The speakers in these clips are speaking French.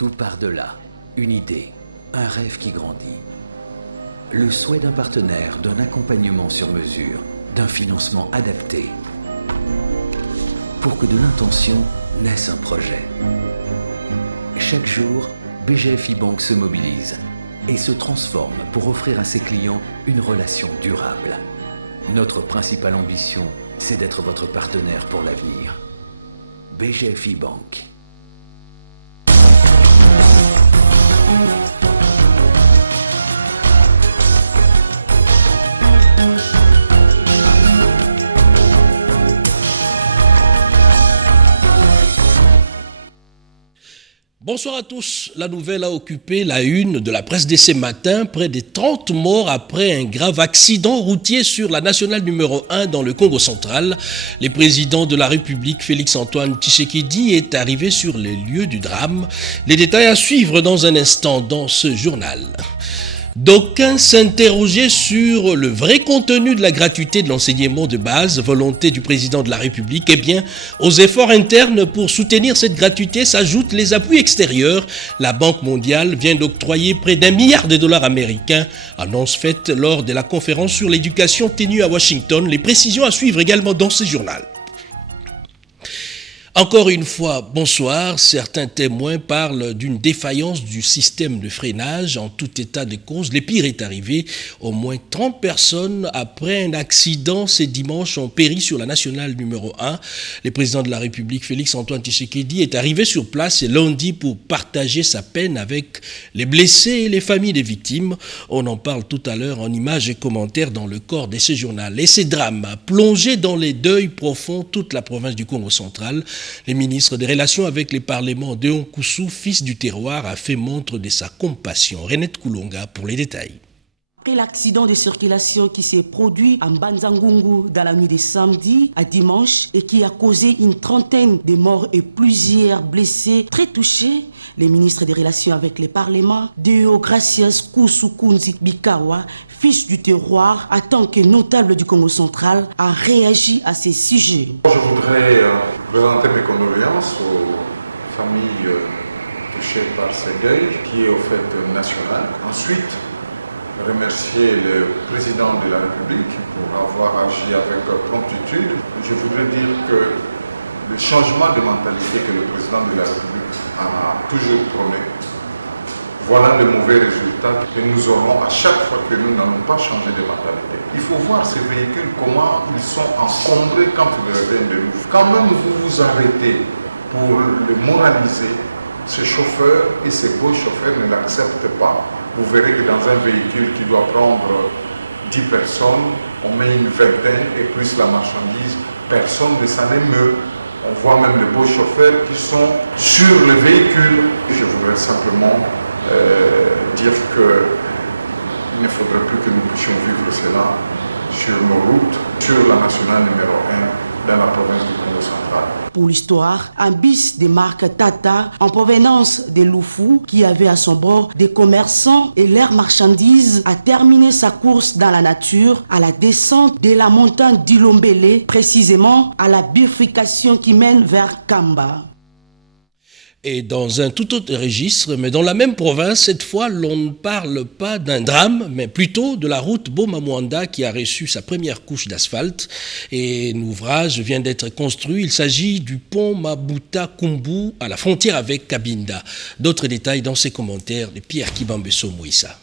Tout part de là. Une idée, un rêve qui grandit. Le souhait d'un partenaire, d'un accompagnement sur mesure, d'un financement adapté. Pour que de l'intention naisse un projet. Chaque jour, BGFI Banque se mobilise et se transforme pour offrir à ses clients une relation durable. Notre principale ambition, c'est d'être votre partenaire pour l'avenir. BGFI Banque. Bonsoir à tous. La nouvelle a occupé la une de la presse dès ce matin. Près de 30 morts après un grave accident routier sur la nationale numéro 1 dans le Congo central. Le président de la République, Félix-Antoine Tshisekedi, est arrivé sur les lieux du drame. Les détails à suivre dans un instant dans ce journal. D'aucuns s'interrogeaient sur le vrai contenu de la gratuité de l'enseignement de base, volonté du président de la République. Eh bien, aux efforts internes pour soutenir cette gratuité s'ajoutent les appuis extérieurs. La Banque mondiale vient d'octroyer près d'1 milliard de dollars américains. Annonce faite lors de la conférence sur l'éducation tenue à Washington. Les précisions à suivre également dans ce journal. Encore une fois, bonsoir. Certains témoins parlent d'une défaillance du système de freinage. En tout état de cause, le pire est arrivé. Au moins 30 personnes, après un accident ce dimanche, ont péri sur la nationale numéro 1. Le président de la République, Félix-Antoine Tshisekedi, est arrivé sur place lundi pour partager sa peine avec les blessés et les familles des victimes. On en parle tout à l'heure en images et commentaires dans le corps de ce journal. Et ces drames a plongé dans les deuils profonds toute la province du Congo central. Le ministre des Relations avec les parlements Deon Koussou, fils du terroir, a fait montre de sa compassion. Renette Koulonga pour les détails. Après l'accident de circulation qui s'est produit en Banzangungu dans la nuit de samedi à dimanche et qui a causé une trentaine de morts et plusieurs blessés très touchés, le ministre des Relations avec les parlements, Deogracias Koussou Kunzi Bikawa, fils du terroir, en tant que notable du Congo central, a réagi à ces sujets. Je voudrais présenter mes condoléances aux familles touchées par ce deuil qui est au fait national. Ensuite, remercier le président de la République pour avoir agi avec promptitude. Je voudrais dire que le changement de mentalité que le président de la République a toujours prôné, voilà le mauvais résultat que nous aurons à chaque fois que nous n'allons pas changer de mentalité. Il faut voir ces véhicules, comment ils sont encombrés quand ils reviennent de l'ouvre. Quand même vous vous arrêtez pour le moraliser, ce chauffeur et ces beaux chauffeurs ne l'acceptent pas. Vous verrez que dans un véhicule qui doit prendre 10 personnes, on met une vingtaine et plus la marchandise, personne ne s'en émeut. On voit même les beaux chauffeurs qui sont sur le véhicule. Je voudrais simplement dire qu'il ne faudrait plus que nous puissions vivre cela sur nos routes, sur la nationale numéro 1 dans la province du Congo central. Pour l'histoire, un bis de marque Tata en provenance de Loufou qui avait à son bord des commerçants et leurs marchandises a terminé sa course dans la nature à la descente de la montagne d'Ilombélé, précisément à la bifurcation qui mène vers Kamba. Et dans un tout autre registre, mais dans la même province, cette fois, l'on ne parle pas d'un drame, mais plutôt de la route Boma-Mwanda qui a reçu sa première couche d'asphalte. Et un ouvrage vient d'être construit. Il s'agit du pont Mabuta-Kumbu à la frontière avec Kabinda. D'autres détails dans ces commentaires de Pierre Kibambeso Mouissa.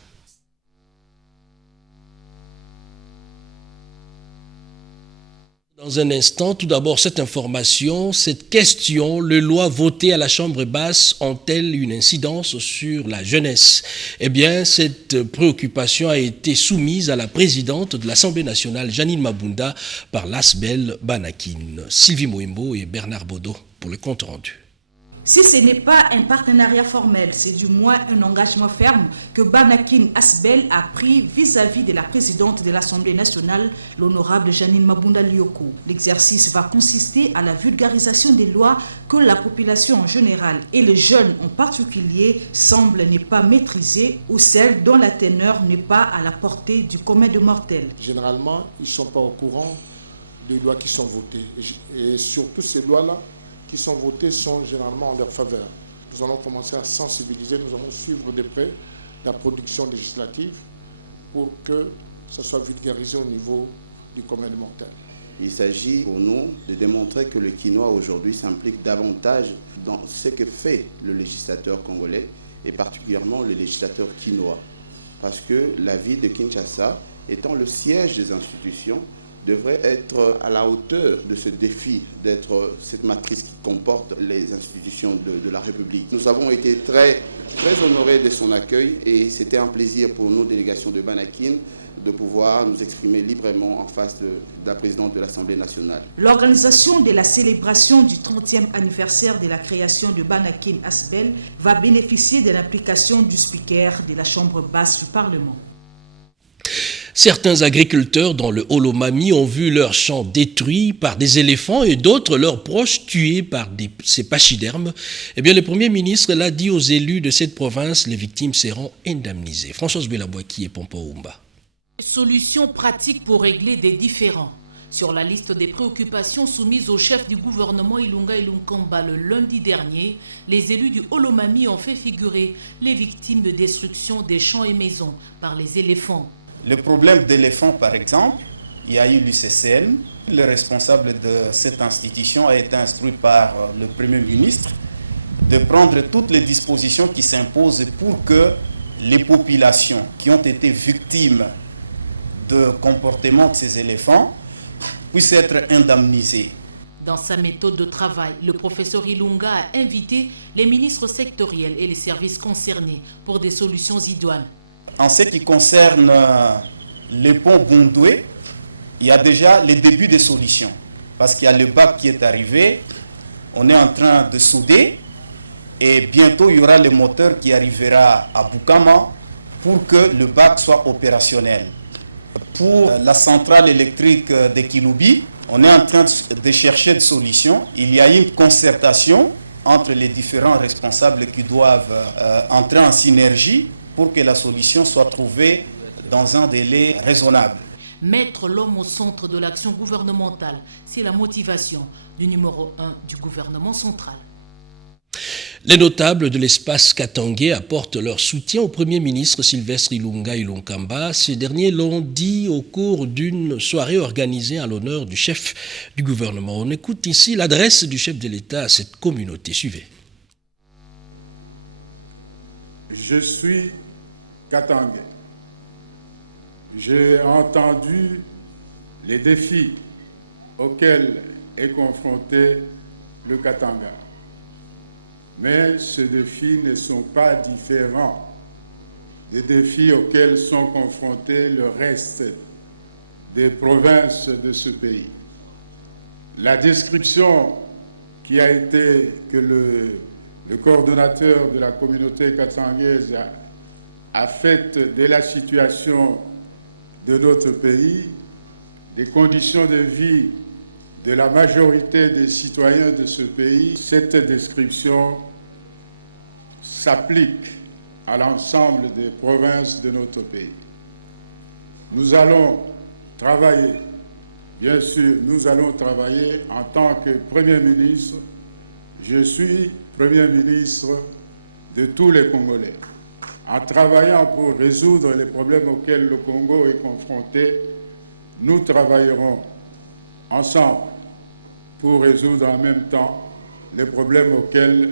Dans un instant, tout d'abord cette information, cette question, les lois votées à la Chambre basse ont-elles une incidence sur la jeunesse? Eh bien, cette préoccupation a été soumise à la présidente de l'Assemblée nationale, Janine Mabunda, par l'Asbel Banakin. Sylvie Mouimbo et Bernard Baudot pour le compte rendu. Si ce n'est pas un partenariat formel, c'est du moins un engagement ferme que Banakin Asbel a pris vis-à-vis de la présidente de l'Assemblée nationale, l'honorable Janine Mabunda Lioko. L'exercice va consister à la vulgarisation des lois que la population en général et les jeunes en particulier semblent ne pas maîtriser ou celles dont la teneur n'est pas à la portée du commun des mortels. Généralement, ils ne sont pas au courant des lois qui sont votées. Et surtout ces lois-là, qui sont votées sont généralement en leur faveur. nous allons commencer à sensibiliser, nous allons suivre de près la production législative pour que ça soit vulgarisé au niveau du commun mortel. Il s'agit pour nous de démontrer que le quinoa aujourd'hui s'implique davantage dans ce que fait le législateur congolais et particulièrement le législateur quinois. Parce que la ville de Kinshasa, étant le siège des institutions, devrait être à la hauteur de ce défi, d'être cette matrice qui comporte les institutions de la République. Nous avons été très honorés de son accueil et c'était un plaisir pour nous, délégation de Banakin, de pouvoir nous exprimer librement en face de la présidente de l'Assemblée nationale. L'organisation de la célébration du 30e anniversaire de la création de Banakin Asbel va bénéficier de l'implication du speaker de la Chambre basse du Parlement. Certains agriculteurs dans le Holomami ont vu leurs champs détruits par des éléphants et d'autres, leurs proches, tués par ces pachydermes. Eh bien, le Premier ministre l'a dit aux élus de cette province, les victimes seront indemnisées. Françoise Belabouaki et Pompo Oumba. Solutions pratiques pour régler des différends. Sur la liste des préoccupations soumises au chef du gouvernement Ilunga Ilunkamba le lundi dernier, les élus du Holomami ont fait figurer les victimes de destruction des champs et maisons par les éléphants. Le problème d'éléphants, par exemple, il y a eu l'UCCN. Le responsable de cette institution a été instruit par le Premier ministre de prendre toutes les dispositions qui s'imposent pour que les populations qui ont été victimes de comportement de ces éléphants puissent être indemnisées. Dans sa méthode de travail, le professeur Ilunga a invité les ministres sectoriels et les services concernés pour des solutions idoines. En ce qui concerne les ponts Bondoué, il y a déjà les débuts des solutions. Parce qu'il y a le bac qui est arrivé, on est en train de souder et bientôt il y aura le moteur qui arrivera à Boukama pour que le bac soit opérationnel. Pour la centrale électrique de Kiloubi, on est en train de chercher des solutions. Il y a une concertation entre les différents responsables qui doivent entrer en synergie pour que la solution soit trouvée dans un délai raisonnable. Mettre l'homme au centre de l'action gouvernementale, c'est la motivation du numéro 1 du gouvernement central. Les notables de l'espace katangais apportent leur soutien au Premier ministre Sylvestre Ilunga Ilunkamba. Ces derniers l'ont dit au cours d'une soirée organisée à l'honneur du chef du gouvernement. On écoute ici l'adresse du chef de l'État à cette communauté. Suivez. Je suis katangais. J'ai entendu les défis auxquels est confronté le Katanga. Mais ces défis ne sont pas différents des défis auxquels sont confrontés le reste des provinces de ce pays. La description qui a été que le coordonnateur de la communauté katangaise a faite de la situation de notre pays, des conditions de vie de la majorité des citoyens de ce pays, cette description s'applique à l'ensemble des provinces de notre pays. Nous allons travailler, bien sûr, nous allons travailler en tant que Premier ministre. Je suis Premier ministre de tous les Congolais. En travaillant pour résoudre les problèmes auxquels le Congo est confronté, nous travaillerons ensemble pour résoudre en même temps les problèmes auxquels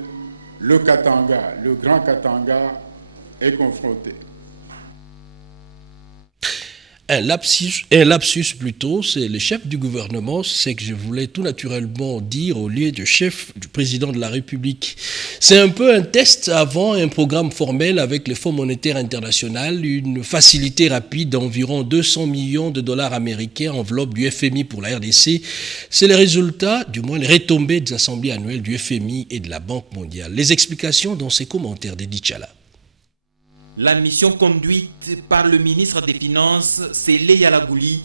le Katanga, le Grand Katanga, est confronté. Un lapsus plutôt, c'est le chef du gouvernement, c'est que je voulais tout naturellement dire au lieu de chef du président de la République. C'est un peu un test avant un programme formel avec le Fonds monétaire international, une facilité rapide d'environ 200 millions de dollars américains, enveloppe du FMI pour la RDC. C'est le résultat, du moins les retombées des assemblées annuelles du FMI et de la Banque mondiale. Les explications dans ces commentaires d'Edi Tchala. La mission conduite par le ministre des Finances, c'est Leya Lagouli,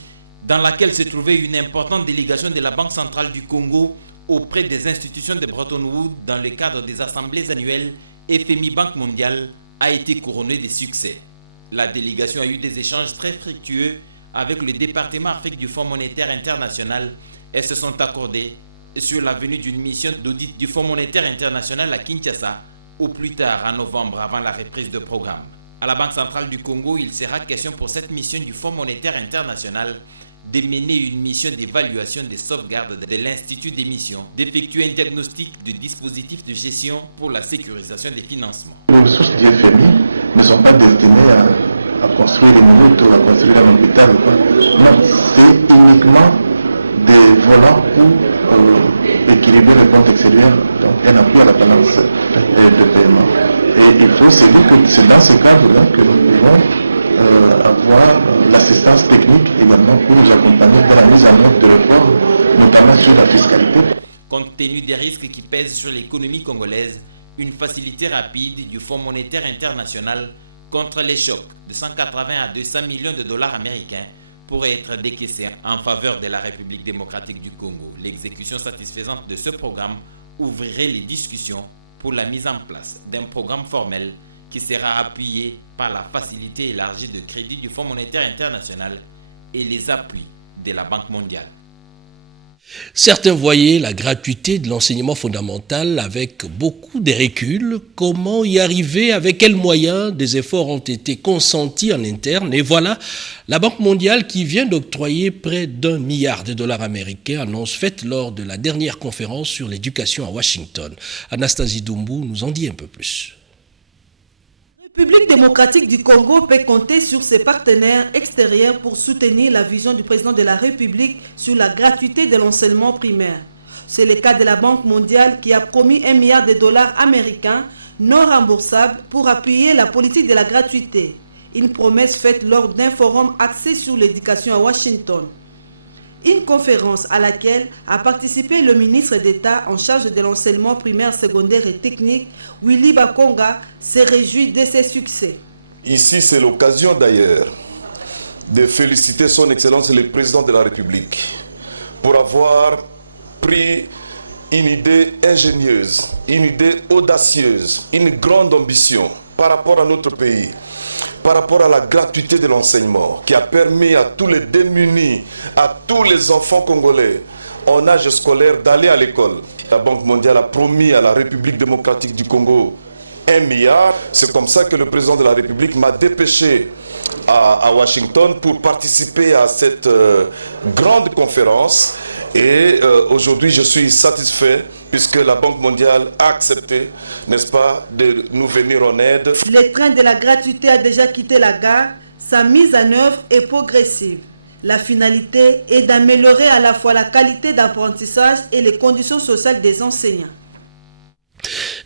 dans laquelle se trouvait une importante délégation de la Banque centrale du Congo auprès des institutions de Bretton Woods dans le cadre des assemblées annuelles FMI Banque mondiale, a été couronnée de succès. La délégation a eu des échanges très fructueux avec le département Afrique du Fonds monétaire international et se sont accordés sur la venue d'une mission d'audit du Fonds monétaire international à Kinshasa au plus tard en novembre avant la reprise de programme. À la Banque centrale du Congo, il sera question pour cette mission du Fonds monétaire international de mener une mission d'évaluation des sauvegardes de l'Institut d'émission, d'effectuer un diagnostic de dispositifs de gestion pour la sécurisation des financements. Les ressources du FMI ne sont pas destinées à construire des minutes ou à construire un hôpital. Non, c'est uniquement des volants pour équilibrer les comptes extérieurs, donc un appui à la balance de paiement. Et il faut se dire que c'est dans ce cadre-là que nous pouvons avoir l'assistance technique également pour nous accompagner dans la mise en œuvre de réformes, notamment sur la fiscalité. Compte tenu des risques qui pèsent sur l'économie congolaise, une facilité rapide du Fonds monétaire international contre les chocs de 180 à 200 millions de dollars américains pourrait être décaissée en faveur de la République démocratique du Congo. L'exécution satisfaisante de ce programme ouvrirait les discussions pour la mise en place d'un programme formel qui sera appuyé par la facilité élargie de crédit du Fonds monétaire international et les appuis de la Banque mondiale. Certains voyaient la gratuité de l'enseignement fondamental avec beaucoup de recul. Comment y arriver? Avec quels moyens? Des efforts ont été consentis en interne. Et voilà, la Banque mondiale qui vient d'octroyer près d'1 milliard de dollars américains, annonce faite lors de la dernière conférence sur l'éducation à Washington. Anastasie Doumbou nous en dit un peu plus. La République démocratique du Congo peut compter sur ses partenaires extérieurs pour soutenir la vision du président de la République sur la gratuité de l'enseignement primaire. C'est le cas de la Banque mondiale qui a promis 1 milliard de dollars américains non remboursables pour appuyer la politique de la gratuité. Une promesse faite lors d'un forum axé sur l'éducation à Washington. Une conférence à laquelle a participé le ministre d'État en charge de l'enseignement primaire, secondaire et technique, Willy Bakonga, se réjouit de ses succès. Ici, c'est l'occasion d'ailleurs de féliciter son Excellence le Président de la République pour avoir pris une idée ingénieuse, une idée audacieuse, une grande ambition par rapport à notre pays, par rapport à la gratuité de l'enseignement qui a permis à tous les démunis, à tous les enfants congolais en âge scolaire d'aller à l'école. La Banque mondiale a promis à la République démocratique du Congo 1 milliard. C'est comme ça que le président de la République m'a dépêché à Washington pour participer à cette grande conférence. Et aujourd'hui, je suis satisfait puisque la Banque mondiale a accepté, n'est-ce pas, de nous venir en aide. Le train de la gratuité a déjà quitté la gare. Sa mise en œuvre est progressive. La finalité est d'améliorer à la fois la qualité d'apprentissage et les conditions sociales des enseignants.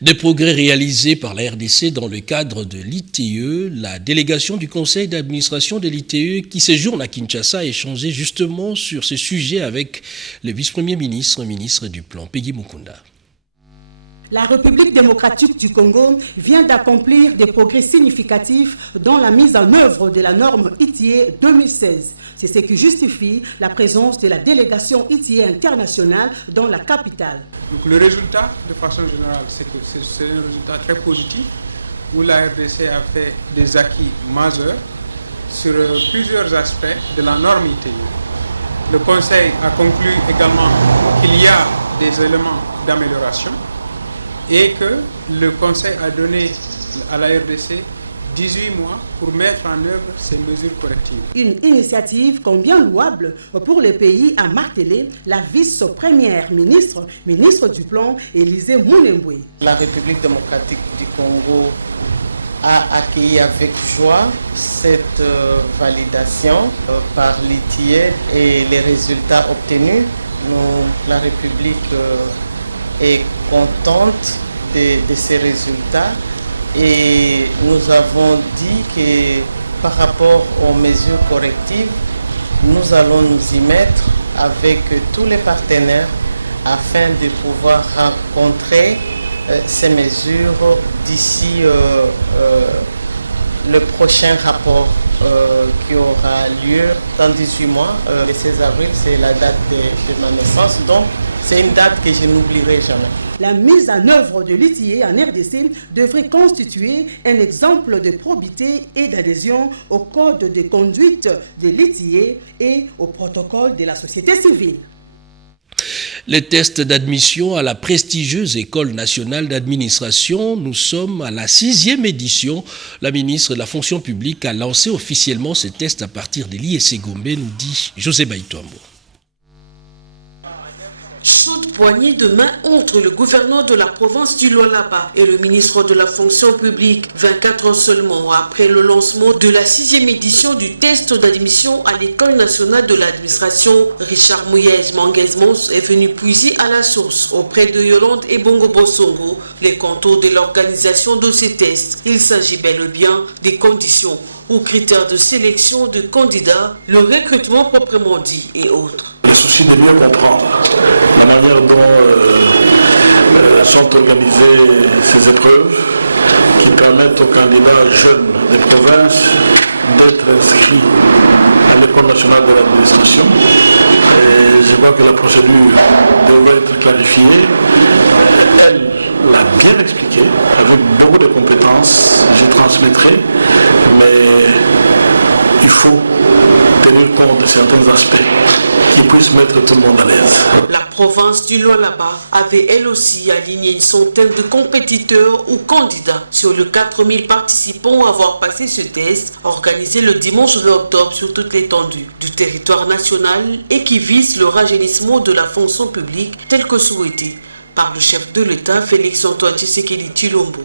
Des progrès réalisés par la RDC dans le cadre de l'ITE, la délégation du conseil d'administration de l'ITE qui séjourne à Kinshasa a échangé justement sur ce sujet avec le vice-premier ministre, ministre du Plan, Peggy Mukunda. La République démocratique du Congo vient d'accomplir des progrès significatifs dans la mise en œuvre de la norme ITIE 2016. C'est ce qui justifie la présence de la délégation ITIE internationale dans la capitale. Donc le résultat, de façon générale, c'est que c'est un résultat très positif où la RDC a fait des acquis majeurs sur plusieurs aspects de la norme ITIE. Le Conseil a conclu également qu'il y a des éléments d'amélioration et que le Conseil a donné à la RDC 18 mois pour mettre en œuvre ces mesures correctives. Une initiative combien louable pour le pays, a martelé la vice-première ministre, ministre du Plan, Élisée Mounemboué. La République démocratique du Congo a accueilli avec joie cette validation par l'ITIE et les résultats obtenus. La République est contente de ces résultats et nous avons dit que par rapport aux mesures correctives, nous allons nous y mettre avec tous les partenaires afin de pouvoir rencontrer ces mesures d'ici le prochain rapport qui aura lieu dans 18 mois. Le 16 avril, c'est la date de ma naissance, donc c'est une date que je n'oublierai jamais. La mise en œuvre de l'ITIE en RDC devrait constituer un exemple de probité et d'adhésion au code de conduite de l'ITIE et au protocole de la société civile. Les tests d'admission à la prestigieuse École nationale d'administration, nous sommes à la 6e édition. La ministre de la fonction publique a lancé officiellement ces tests à partir de l'IEC Gombe, nous dit José Baïtoambo. Chaude poignée de main entre le gouverneur de la province du Lualaba et le ministre de la fonction publique, 24 heures seulement après le lancement de la 6e édition du test d'admission à l'École nationale de l'administration. Richard Mouyej Manguez-Mons est venu puiser à la source auprès de Yolande et Bongo Bosongo les contours de l'organisation de ces tests. Il s'agit bel et bien des conditions ou critères de sélection de candidats, le recrutement proprement dit et autres. Le souci de mieux comprendre la manière dont sont organisées ces épreuves qui permettent aux candidats jeunes des provinces d'être inscrits à l'École nationale de l'administration. Et je vois que la procédure devrait être clarifiée. Elle l'a bien expliqué, avec beaucoup de compétences, je transmettrai, mais il faut tenir compte de certains aspects qui puissent mettre tout le monde à l'aise. La province du Lualaba avait elle aussi aligné une centaine de compétiteurs ou candidats sur les 4000 participants à avoir passé ce test organisé le dimanche 2 octobre sur toute l'étendue du territoire national et qui vise le rajeunissement de la fonction publique tel que souhaité par le chef de l'État Félix-Antoine Tshisekedi Tshilombo.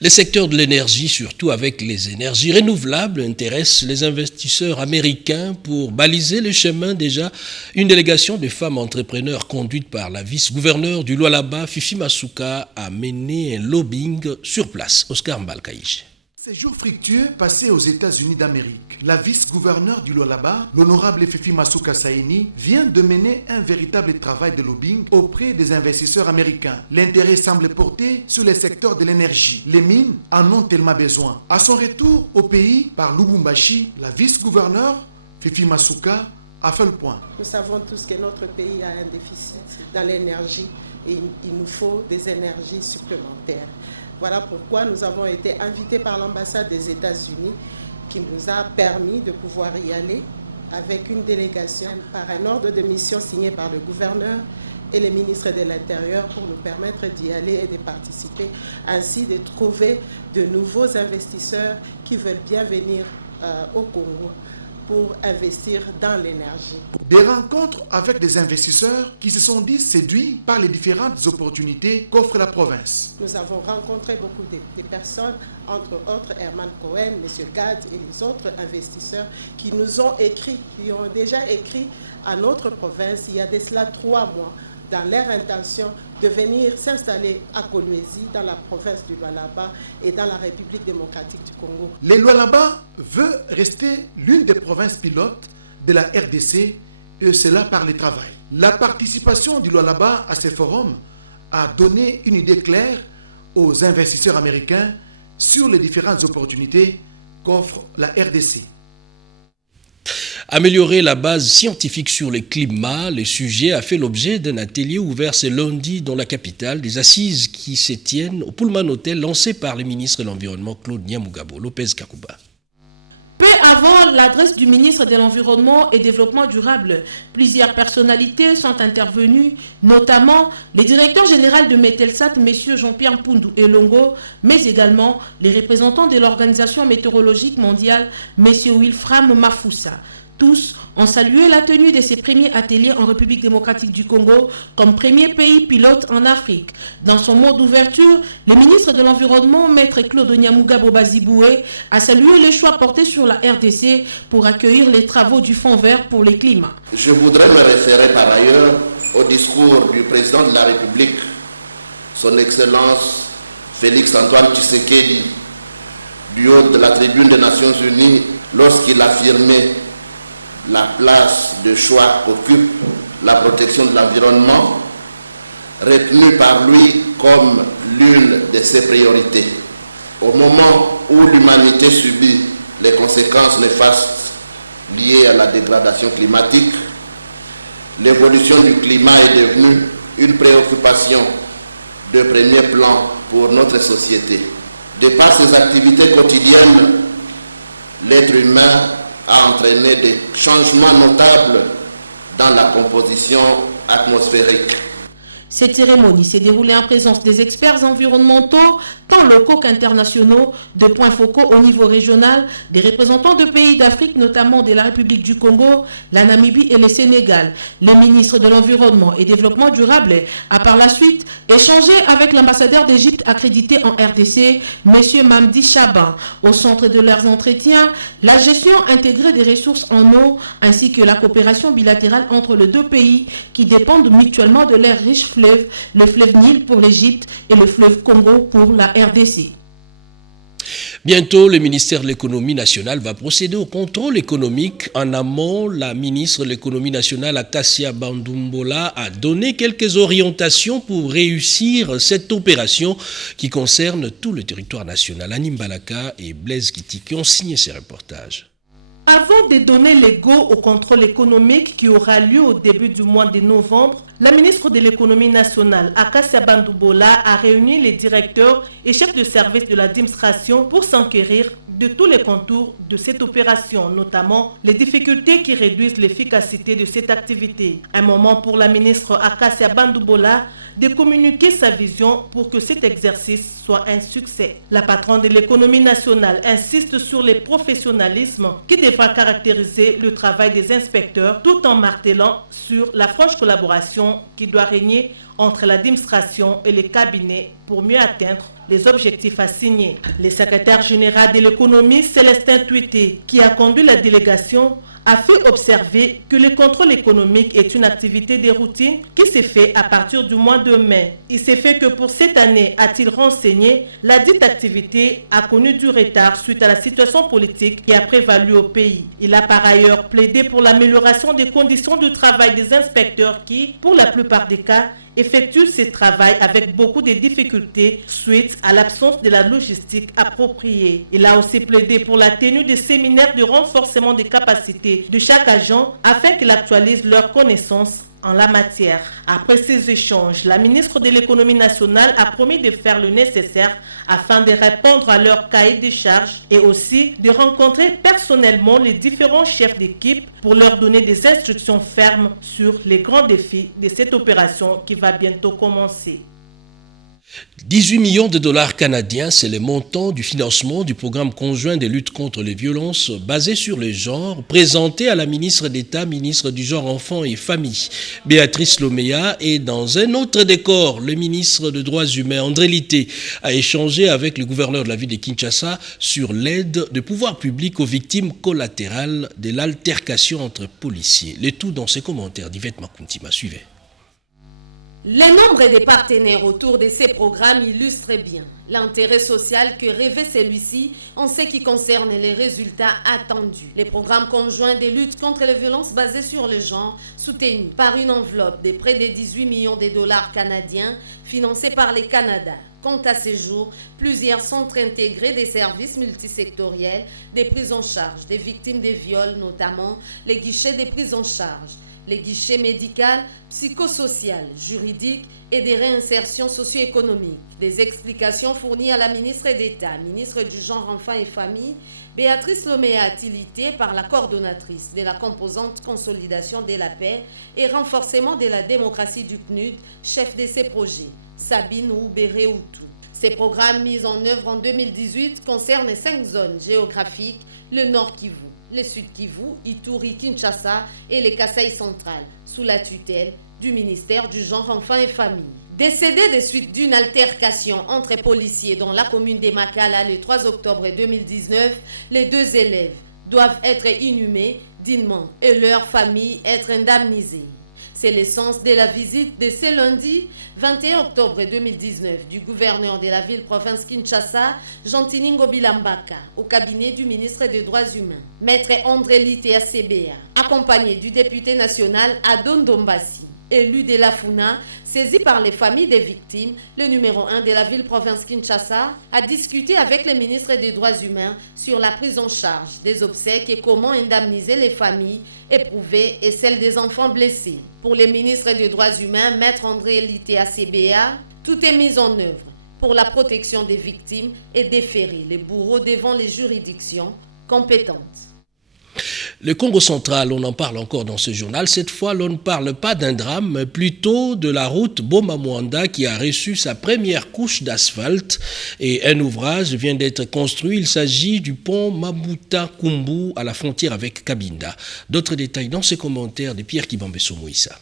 Les secteurs de l'énergie, surtout avec les énergies renouvelables, intéressent les investisseurs américains. Pour baliser le chemin, déjà, une délégation de femmes entrepreneurs conduite par la vice-gouverneure du Lualaba, Fifi Masuka, a mené un lobbying sur place. Oscar Mbalkaïch. Ces jours fructueux passés aux États-Unis d'Amérique, la vice-gouverneure du Lualaba, l'honorable Fifi Masuka Saini, vient de mener un véritable travail de lobbying auprès des investisseurs américains. L'intérêt semble porter sur les secteurs de l'énergie. Les mines en ont tellement besoin. À son retour au pays par Lubumbashi, la vice-gouverneure Fifi Masuka a fait le point. Nous savons tous que notre pays a un déficit dans l'énergie et il nous faut des énergies supplémentaires. Voilà pourquoi nous avons été invités par l'ambassade des États-Unis qui nous a permis de pouvoir y aller avec une délégation par un ordre de mission signé par le gouverneur et le ministre de l'Intérieur pour nous permettre d'y aller et de participer, ainsi de trouver de nouveaux investisseurs qui veulent bien venir au Congo pour investir dans l'énergie. Des rencontres avec des investisseurs qui se sont dit séduits par les différentes opportunités qu'offre la province. Nous avons rencontré beaucoup de personnes, entre autres Herman Cohen, M. Gad et les autres investisseurs qui nous ont écrit, qui ont déjà écrit à notre province il y a de cela 3 mois, dans leur intention de venir s'installer à Kolwezi, dans la province du Lualaba et dans la République démocratique du Congo. Le Lualaba veut rester l'une des provinces pilotes de la RDC, et cela par le travail. La participation du Lualaba à ces forums a donné une idée claire aux investisseurs américains sur les différentes opportunités qu'offre la RDC. Améliorer la base scientifique sur le climat, le sujet a fait l'objet d'un atelier ouvert ce lundi dans la capitale, des assises qui se tiennent au Pullman Hotel lancé par le ministre de l'Environnement Claude Nyamugabo. Lopez Kakuba. Peu avant l'adresse du ministre de l'Environnement et Développement durable, plusieurs personnalités sont intervenues, notamment le directeur général de Metelsat, M. Jean-Pierre Mpundu Elongo, mais également les représentants de l'Organisation météorologique mondiale, M. Wilfram Mafoussa. Tous ont salué la tenue de ces premiers ateliers en République démocratique du Congo comme premier pays pilote en Afrique. Dans son mot d'ouverture, le ministre de l'Environnement, Maître Claude Nyamugabo Baziboué, a salué les choix portés sur la RDC pour accueillir les travaux du Fonds vert pour le climat. Je voudrais me référer par ailleurs au discours du président de la République, son Excellence Félix-Antoine Tshisekedi, du haut de la tribune des Nations Unies, lorsqu'il affirmait la place de choix qu'occupe la protection de l'environnement, retenue par lui comme l'une de ses priorités. Au moment où l'humanité subit les conséquences néfastes liées à la dégradation climatique, l'évolution du climat est devenue une préoccupation de premier plan pour notre société. De par ses activités quotidiennes, l'être humain a entraîné des changements notables dans la composition atmosphérique. Cette cérémonie s'est déroulée en présence des experts environnementaux, tant locaux qu'internationaux, de points focaux au niveau régional, des représentants de pays d'Afrique, notamment de la République du Congo, la Namibie et le Sénégal. Le ministre de l'Environnement et Développement durable a par la suite échangé avec l'ambassadeur d'Égypte accrédité en RDC, M. Mamdi Chaban. Au centre de leurs entretiens, la gestion intégrée des ressources en eau, ainsi que la coopération bilatérale entre les deux pays qui dépendent mutuellement de leurs riches fleuves, le fleuve Nil pour l'Égypte et le fleuve Congo pour la RDC. Bientôt, le ministère de l'économie nationale va procéder au contrôle économique. En amont, la ministre de l'économie nationale, Acacia Bandumbola, a donné quelques orientations pour réussir cette opération qui concerne tout le territoire national. Anim Balaka et Blaise Kiti qui ont signé ces reportages. Avant de donner le go au contrôle économique qui aura lieu au début du mois de novembre, la ministre de l'économie nationale, Acacia Bandumbola, a réuni les directeurs et chefs de service de l'administration pour s'enquérir de tous les contours de cette opération, notamment les difficultés qui réduisent l'efficacité de cette activité. Un moment pour la ministre Acacia Bandumbola de communiquer sa vision pour que cet exercice soit un succès. La patronne de l'économie nationale insiste sur le professionnalisme qui devra caractériser le travail des inspecteurs tout en martelant sur la franche collaboration qui doit régner entre l'administration et les cabinets pour mieux atteindre les objectifs assignés. Le secrétaire général de l'économie, Célestin Tuité, qui a conduit la délégation, a fait observer que le contrôle économique est une activité de routine qui s'est fait à partir du mois de mai. Il s'est fait que pour cette année, a-t-il renseigné, la dite activité a connu du retard suite à la situation politique qui a prévalu au pays. Il a par ailleurs plaidé pour l'amélioration des conditions de travail des inspecteurs qui, pour la plupart des cas, effectue ce travail avec beaucoup de difficultés suite à l'absence de la logistique appropriée. Il a aussi plaidé pour la tenue de séminaires de renforcement des capacités de chaque agent afin qu'il actualise leurs connaissances en la matière. Après ces échanges, la ministre de l'économie nationale a promis de faire le nécessaire afin de répondre à leur cahier de charges et aussi de rencontrer personnellement les différents chefs d'équipe pour leur donner des instructions fermes sur les grands défis de cette opération qui va bientôt commencer. 18 millions de dollars canadiens, c'est le montant du financement du programme conjoint de lutte contre les violences basé sur le genre, présenté à la ministre d'État, ministre du Genre, Enfants et Famille, Béatrice Lomea. Et dans un autre décor, le ministre des Droits humains, André Litté, a échangé avec le gouverneur de la ville de Kinshasa sur l'aide de pouvoirs publics aux victimes collatérales de l'altercation entre policiers. Le tout dans ses commentaires d'Yvette Makuntima. Suivez. Le nombre de partenaires autour de ces programmes illustre bien l'intérêt social que revêt celui-ci en ce qui concerne les résultats attendus. Les programmes conjoints de lutte contre les violences basées sur le genre, soutenus par une enveloppe de près de 18 millions de dollars canadiens, financés par le Canada, comptent à ce jour plusieurs centres intégrés des services multisectoriels, des prises en charge des victimes de viols, notamment les guichets de prise en charge, les guichets médicaux, psychosociaux, juridiques et des réinsertions socio-économiques. Des explications fournies à la ministre d'État, ministre du Genre, Enfants et Famille, Béatrice Lomea Tilité, par la coordonnatrice de la composante consolidation de la paix et renforcement de la démocratie du PNUD, chef de ces projets, Sabine Oubéré-Outou. Ces programmes mis en œuvre en 2018 concernent 5 zones géographiques, le Nord Kivu, le Sud Kivu, Ituri, Kinshasa et le Kasaï central, sous la tutelle du ministère du Genre, Enfants et Famille. Décédés de suite d'une altercation entre policiers dans la commune de Makala le 3 octobre 2019, les 2 élèves doivent être inhumés dignement et leurs familles être indemnisées. C'est le sens de la visite de ce lundi 21 octobre 2019 du gouverneur de la ville-province Kinshasa, Jean-Tiningo Bilambaka, au cabinet du ministre des Droits humains, Maître André Litté ACBA, accompagné du député national Adon Dombassi, élu de la FUNA, saisi par les familles des victimes, le numéro 1 de la ville-province Kinshasa, a discuté avec le ministre des Droits humains sur la prise en charge des obsèques et comment indemniser les familles éprouvées et celles des enfants blessés. Pour le ministre des Droits humains, Maître André Litté ACBA, tout est mis en œuvre pour la protection des victimes et déférer les bourreaux devant les juridictions compétentes. Le Congo central, on en parle encore dans ce journal. Cette fois, l'on ne parle pas d'un drame, mais plutôt de la route Boma-Mwanda qui a reçu sa première couche d'asphalte et un ouvrage vient d'être construit. Il s'agit du pont Mabuta-Kumbu à la frontière avec Cabinda. D'autres détails dans ces commentaires de Pierre Kibambeso Moïsa.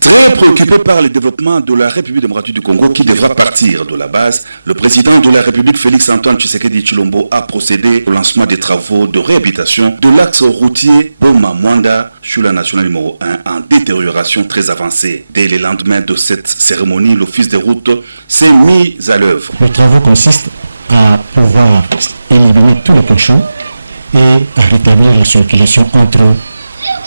Très préoccupé par le développement de la République démocratique du Congo qui devra partir de la base, le président de la République Félix Antoine Tshisekedi Tshilombo a procédé au lancement des travaux de réhabilitation de l'axe routier Boma-Mwanda sur la nationale numéro 1 en détérioration très avancée. Dès le lendemain de cette cérémonie, l'office des routes s'est mis à l'œuvre. Les travaux consistent à pouvoir éliminer tous les cochons et à rétablir la circulation entre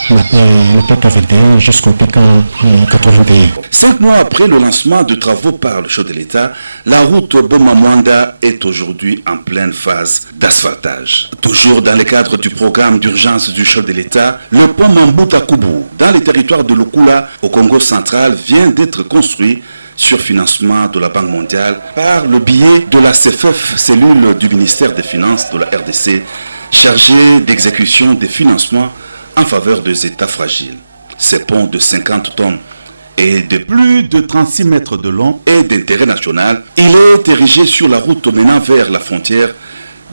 le PK21 jusqu'au PK81. 5 mois après le lancement de travaux par le chef de l'État, la route Boma-Mwanda est aujourd'hui en pleine phase d'asphaltage. Toujours dans le cadre du programme d'urgence du chef de l'État, le pont Mabuta-Kumbu, dans le territoire de Lukula, au Congo central, vient d'être construit sur financement de la Banque mondiale par le biais de la CFF, cellule du ministère des Finances de la RDC, chargée d'exécution des financements en faveur des États fragiles. Ces ponts de 50 tonnes et de plus de 36 mètres de long et d'intérêt national, il est érigé sur la route menant vers la frontière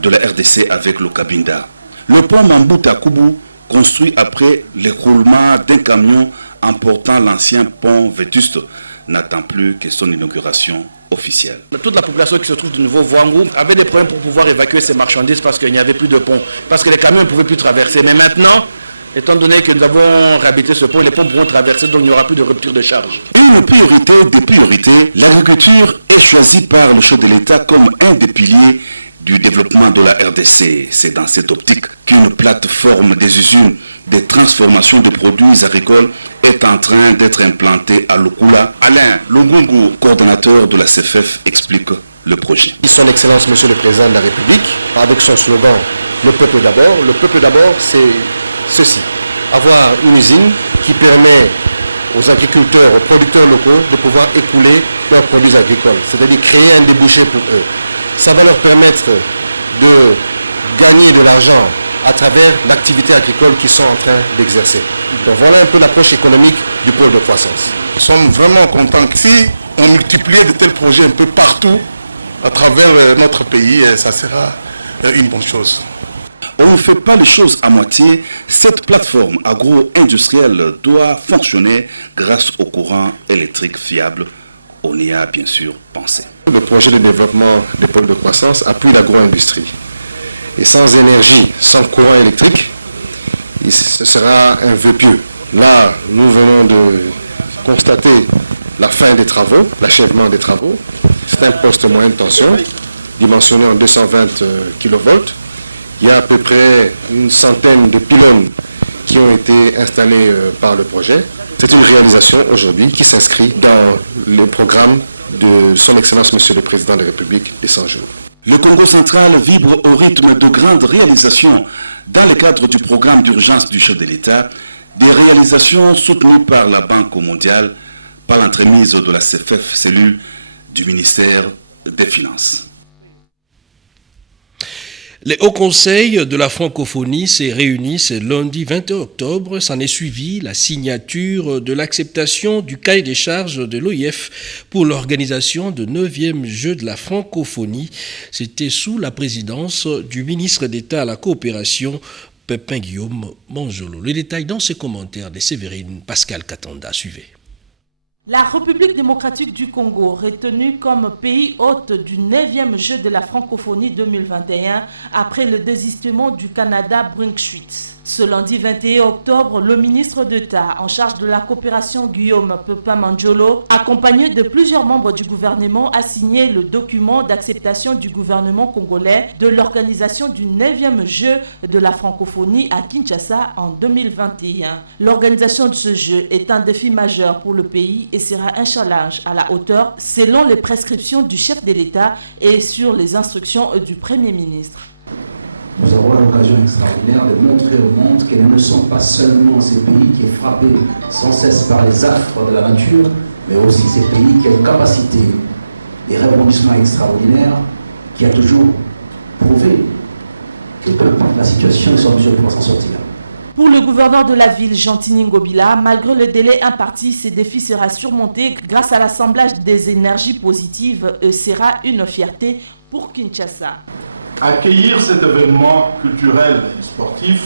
de la RDC avec le Cabinda. Le pont Mabuta-Kumbu, construit après l'écroulement d'un camion emportant l'ancien pont vétuste, n'attend plus que son inauguration officielle. Toute la population qui se trouve du nouveau Voangou avait des problèmes pour pouvoir évacuer ses marchandises parce qu'il n'y avait plus de pont, parce que les camions ne pouvaient plus traverser. Mais maintenant, étant donné que nous avons réhabilité ce pont, les ponts pourront traverser, donc il n'y aura plus de rupture de charge. Une priorité des priorités, l'agriculture est choisie par le chef de l'État comme un des piliers du développement de la RDC. C'est dans cette optique qu'une plateforme des usines de transformation de produits agricoles est en train d'être implantée à Lukula. Alain Longungu, coordonnateur de la CFF, explique le projet. Son Excellence, Monsieur le Président de la République, avec son slogan « Le peuple d'abord », le peuple d'abord, c'est ceci, avoir une usine qui permet aux agriculteurs, aux producteurs locaux de pouvoir écouler leurs produits agricoles, c'est-à-dire créer un débouché pour eux. Ça va leur permettre de gagner de l'argent à travers l'activité agricole qu'ils sont en train d'exercer. Donc voilà un peu l'approche économique du pôle de croissance. Nous sommes vraiment contents que si on multiplie de tels projets un peu partout à travers notre pays, ça sera une bonne chose. On ne fait pas les choses à moitié. Cette plateforme agro-industrielle doit fonctionner grâce au courant électrique fiable. On y a bien sûr pensé. Le projet de développement des pôles de croissance appuie l'agro-industrie. Et sans énergie, sans courant électrique, ce sera un vœu pieux. Là, nous venons de constater la fin des travaux, l'achèvement des travaux. C'est un poste moyenne tension, dimensionné en 220 kV. Il y a à peu près une centaine de pylônes qui ont été installés par le projet. C'est une réalisation aujourd'hui qui s'inscrit dans le programme de Son Excellence Monsieur le Président de la République des 100 jours. Le Congo central vibre au rythme de grandes réalisations dans le cadre du programme d'urgence du chef de l'État, des réalisations soutenues par la Banque mondiale, par l'entremise de la CFF, cellule du ministère des Finances. Le Haut Conseil de la francophonie s'est réuni ce lundi 21 octobre. S'en est suivi la signature de l'acceptation du cahier des charges de l'OIF pour l'organisation de 9e Jeux de la francophonie. C'était sous la présidence du ministre d'État à la coopération, Pépin Guillaume Manjolo. Les détails dans ses commentaires de Séverine Pascal Katanda. Suivez. La République démocratique du Congo, retenue comme pays hôte du 9e Jeu de la francophonie 2021 après le désistement du Canada Brinkschwitz. Ce lundi 21 octobre, le ministre d'État en charge de la coopération Guillaume Pépin Manjolo, accompagné de plusieurs membres du gouvernement, a signé le document d'acceptation du gouvernement congolais de l'organisation du 9e Jeu de la francophonie à Kinshasa en 2021. L'organisation de ce jeu est un défi majeur pour le pays et sera un challenge à la hauteur selon les prescriptions du chef de l'État et sur les instructions du Premier ministre. Nous avons l'occasion extraordinaire de montrer au monde que nous ne sommes pas seulement ces pays qui est frappé sans cesse par les affres de la nature, mais aussi ces pays qui ont une capacité des rebondissements extraordinaires, qui a toujours prouvé et peu importe la situation, ils sont en mesure de pouvoir s'en sortir. Pour le gouverneur de la ville, Jean-Tini Ngobila, malgré le délai imparti, ces défis sera surmonté grâce à l'assemblage des énergies positives et sera une fierté pour Kinshasa. Accueillir cet événement culturel et sportif,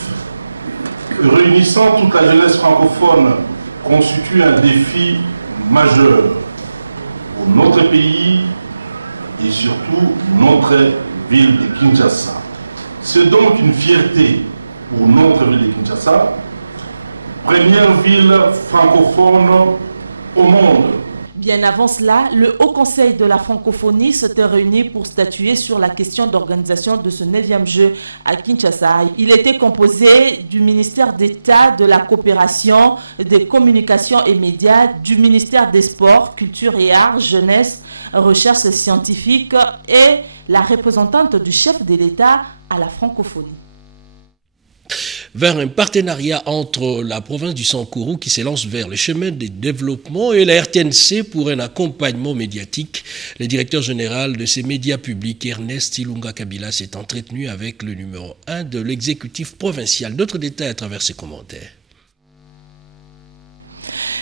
réunissant toute la jeunesse francophone, constitue un défi majeur pour notre pays et surtout notre ville de Kinshasa. C'est donc une fierté pour notre ville de Kinshasa, première ville francophone au monde. Bien avant cela, le Haut Conseil de la francophonie s'était réuni pour statuer sur la question d'organisation de ce 9e jeu à Kinshasa. Il était composé du ministère d'État de la coopération, des communications et médias, du ministère des Sports, Culture et Arts, Jeunesse, Recherche scientifique et la représentante du chef de l'État à la francophonie. Vers un partenariat entre la province du Sankourou qui s'élance vers le chemin du développement et la RTNC pour un accompagnement médiatique. Le directeur général de ces médias publics, Ernest Ilunga Kabila, s'est entretenu avec le numéro 1 de l'exécutif provincial. D'autres détails à travers ses commentaires.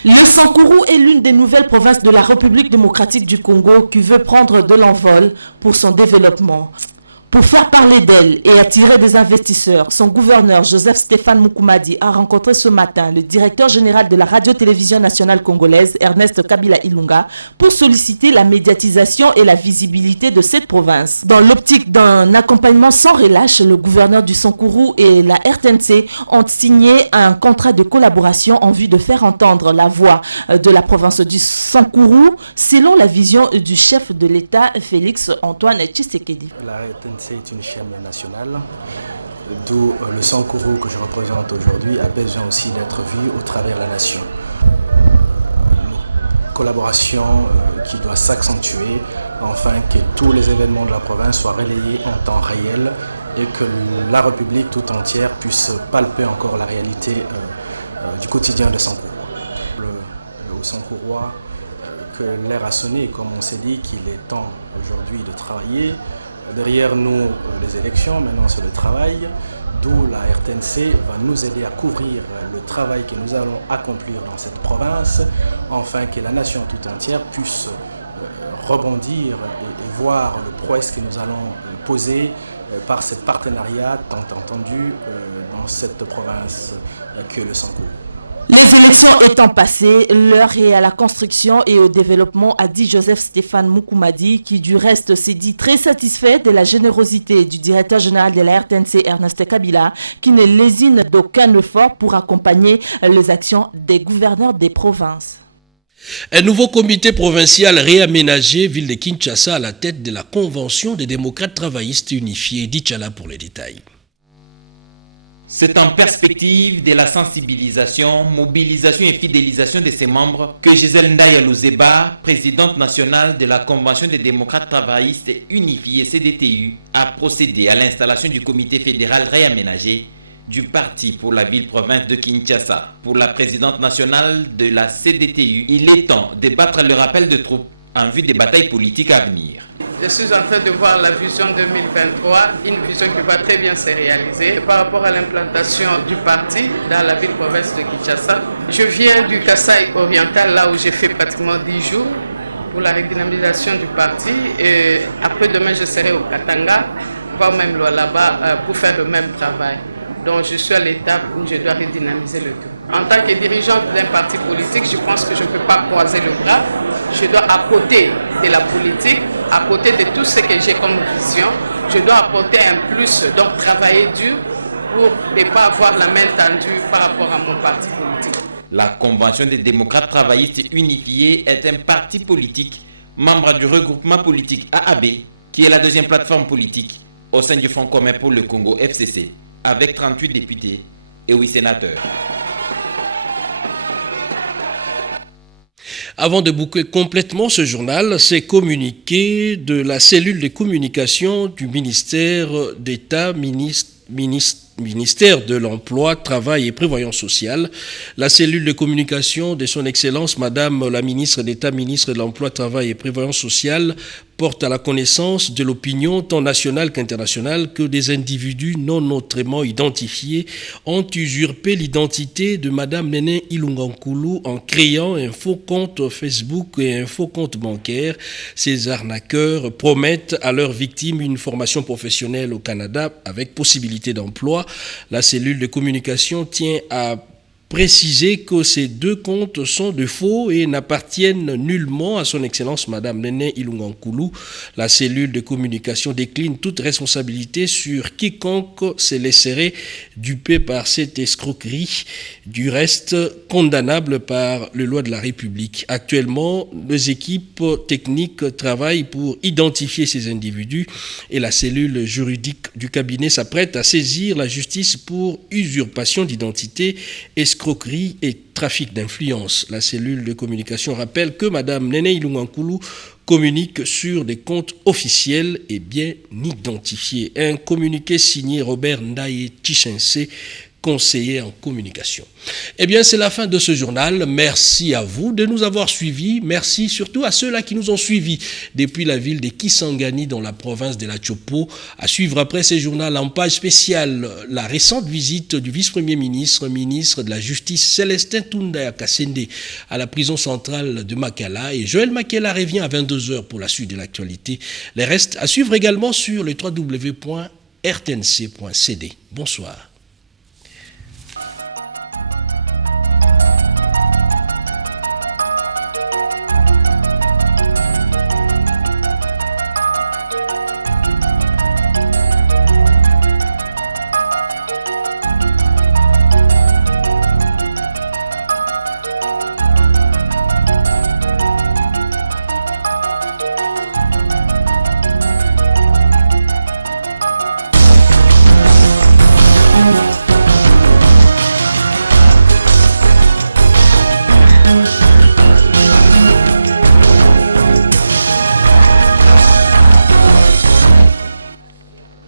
Le Sankourou est l'une des nouvelles provinces de la République démocratique du Congo qui veut prendre de l'envol pour son développement. Pour faire parler d'elle et attirer des investisseurs, son gouverneur Joseph Stéphane Mukumadi a rencontré ce matin le directeur général de la radio-télévision nationale congolaise, Ernest Kabila Ilunga, pour solliciter la médiatisation et la visibilité de cette province. Dans l'optique d'un accompagnement sans relâche, le gouverneur du Sankourou et la RTNC ont signé un contrat de collaboration en vue de faire entendre la voix de la province du Sankourou selon la vision du chef de l'État, Félix Antoine Tshisekedi. C'est une chaîne nationale, d'où le Sankourou que je représente aujourd'hui a besoin aussi d'être vu au travers de la nation. Une collaboration qui doit s'accentuer, afin que tous les événements de la province soient relayés en temps réel et que la République tout entière puisse palper encore la réalité du quotidien de Sankourou. Le Sankourois, que l'ère a sonné, comme on s'est dit qu'il est temps aujourd'hui de travailler. Derrière nous, les élections, maintenant c'est le travail, d'où la RTNC va nous aider à couvrir le travail que nous allons accomplir dans cette province, afin que la nation tout entière puisse rebondir et voir le prouesse que nous allons poser par ce partenariat tant entendu dans cette province que le Sankourou. Les élections étant passées, l'heure est à la construction et au développement, a dit Joseph Stéphane Mukumadi, qui du reste s'est dit très satisfait de la générosité du directeur général de la RTNC, Ernest Kabila, qui ne lésine d'aucun effort pour accompagner les actions des gouverneurs des provinces. Un nouveau comité provincial réaménagé, ville de Kinshasa, à la tête de la Convention des démocrates travaillistes unifiés. Dichala pour les détails. C'est en perspective de la sensibilisation, mobilisation et fidélisation de ses membres que Gisèle Ndaya Luzeba, présidente nationale de la Convention des démocrates travaillistes unifiés CDTU, a procédé à l'installation du comité fédéral réaménagé du parti pour la ville-province de Kinshasa. Pour la présidente nationale de la CDTU, il est temps de battre le rappel de troupes en vue des batailles politiques à venir. Je suis en train de voir la vision 2023, une vision qui va très bien se réaliser par rapport à l'implantation du parti dans la ville-province de Kinshasa. Je viens du Kasaï oriental, là où j'ai fait pratiquement 10 jours pour la redynamisation du parti. Et après-demain, je serai au Katanga, voire même là-bas, pour faire le même travail. Donc je suis à l'étape où je dois redynamiser le tout. En tant que dirigeante d'un parti politique, je pense que je ne peux pas croiser le bras. Je dois, à côté de la politique, à côté de tout ce que j'ai comme vision, je dois apporter un plus, donc travailler dur pour ne pas avoir la main tendue par rapport à mon parti politique. La Convention des démocrates travaillistes unifiés est un parti politique, membre du regroupement politique AAB, qui est la deuxième plateforme politique au sein du Front commun pour le Congo FCC, avec 38 députés et 8 sénateurs. Avant de boucler complètement ce journal, c'est communiqué de la cellule de communication du ministère d'État, ministre ministère de l'Emploi, Travail et Prévoyance sociale. La cellule de communication de son Excellence, Madame la ministre d'État, ministre de l'Emploi, Travail et Prévoyance sociale, porte à la connaissance de l'opinion tant nationale qu'internationale que des individus non autrement identifiés ont usurpé l'identité de Madame Néné Ilunga-Nkulu en créant un faux compte Facebook et un faux compte bancaire. Ces arnaqueurs promettent à leurs victimes une formation professionnelle au Canada avec possibilité d'emploi. La cellule de communication tient à préciser que ces deux comptes sont de faux et n'appartiennent nullement à son Excellence Madame Néné Ilunga-Nkulu. La cellule de communication décline toute responsabilité sur quiconque se laisserait duper par cette escroquerie, du reste condamnable par les lois de la République. Actuellement, les équipes techniques travaillent pour identifier ces individus et la cellule juridique du cabinet s'apprête à saisir la justice pour usurpation d'identité, escroquerie et trafic d'influence. La cellule de communication rappelle que Mme Néné Ilunga-Nkulu communique sur des comptes officiels et bien identifiés. Un communiqué signé Robert Ndaye Tichense, conseiller en communication. Eh bien, c'est la fin de ce journal. Merci à vous de nous avoir suivis. Merci surtout à ceux-là qui nous ont suivis depuis la ville de Kisangani dans la province de la Tchopo. À suivre après ce journal en page spéciale, la récente visite du vice-premier ministre, ministre de la Justice Célestin Tunda Kassende à la prison centrale de Makala. Et Joël Makela revient à 22h pour la suite de l'actualité. Les restes à suivre également sur le www.rtnc.cd. Bonsoir.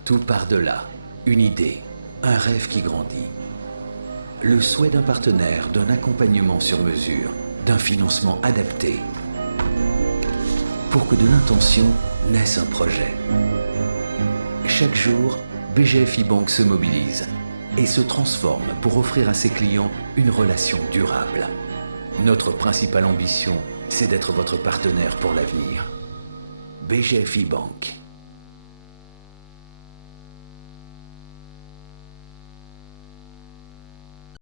Tout par-delà, une idée, un rêve qui grandit. Le souhait d'un partenaire, d'un accompagnement sur mesure, d'un financement adapté. Pour que de l'intention naisse un projet. Chaque jour, BGFI Banque se mobilise et se transforme pour offrir à ses clients une relation durable. Notre principale ambition, c'est d'être votre partenaire pour l'avenir. BGFI Banque.